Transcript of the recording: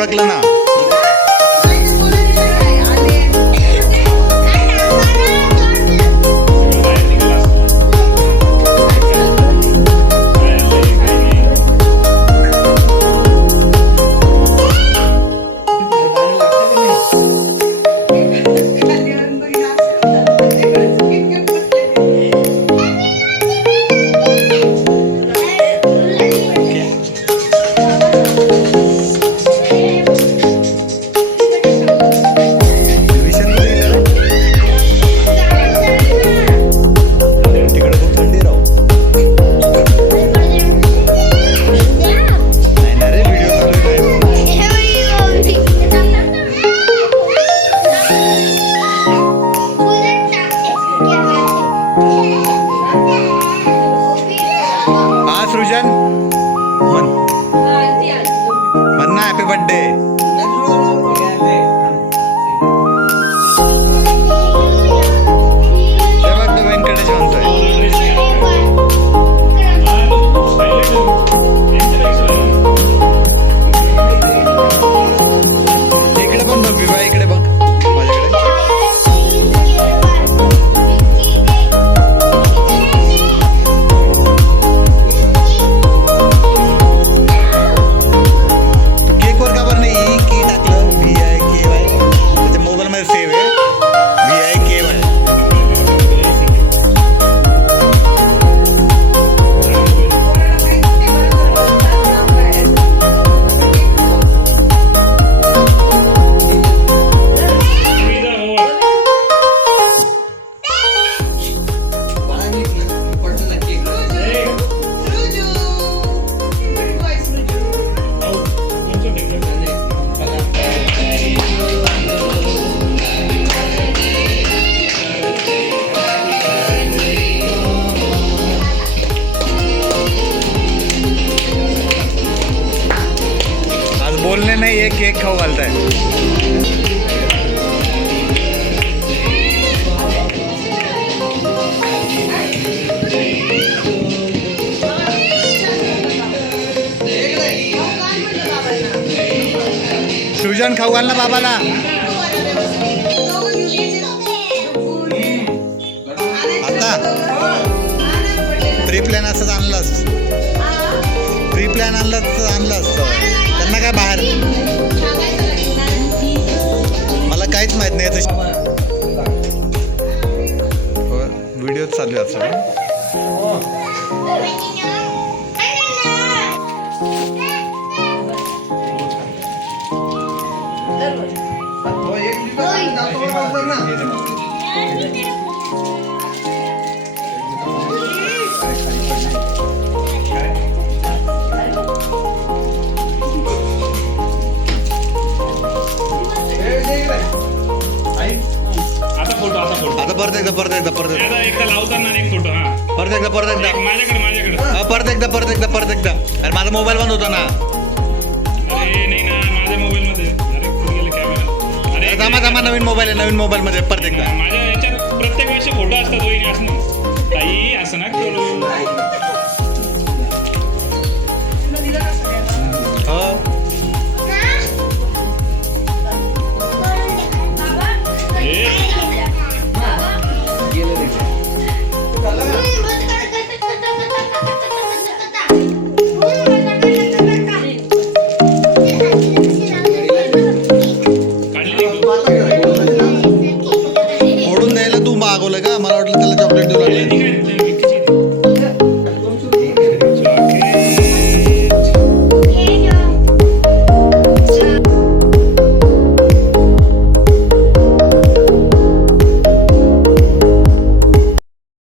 ओळखलं ना. सृजन म्हण ना हॅपी बर्थडे. ते बघ तो व्यंकटेश म्हणतोय. इकडे पण बघ विवाह, इकडे बघ माझ्याकडे. सेव आहे VIKY. बोलने नहीं, एक केक खाऊ घालताय. सृजन खाऊ घाल ना बाबाला. आता प्री प्लॅन असंच आणलं असतं. प्री प्लॅन आणलं असतं. त्यांना काय बाहेर काहीच माहित नाही. व्हिडिओ चालू आहे सगळं. परत एकदा लावताना एक फोटो. हा परत एकदा परत एकदा. अरे माझा मोबाईल बंद होता ना. अरे नाही ना, माझ्या मोबाईल मध्ये. अरे कुठे गेला कॅमेरा? अरे थांबा नवीन मोबाईल मध्ये परत एकदा. माझ्या याच्यात प्रत्येक वेळेस फोटो असतात. वहिनी असं काही असं ना.